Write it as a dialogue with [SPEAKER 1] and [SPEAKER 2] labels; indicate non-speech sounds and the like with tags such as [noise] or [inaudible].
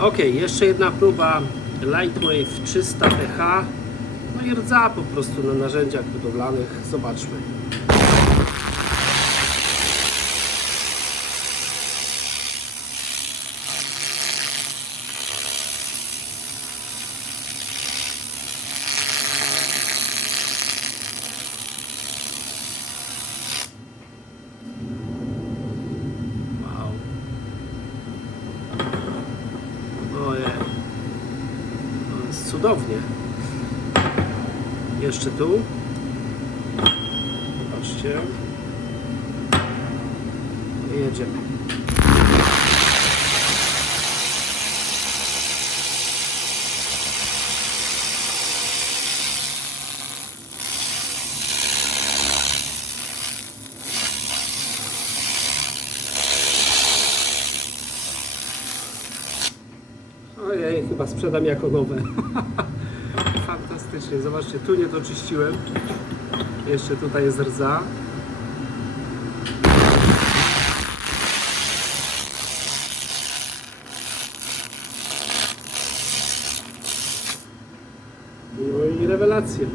[SPEAKER 1] Ok, jeszcze jedna próba Lightwave 300 TH. No i rdza po prostu na narzędziach budowlanych. Zobaczmy. Wow. Ojej. To jest cudownie. Jeszcze tu. I jedziemy. Ojej, chyba sprzedam jako nowe. [laughs] Fantastycznie. Zobaczcie, tu nie doczyściłem. Jeszcze tutaj jest rdza. No i rewelacje.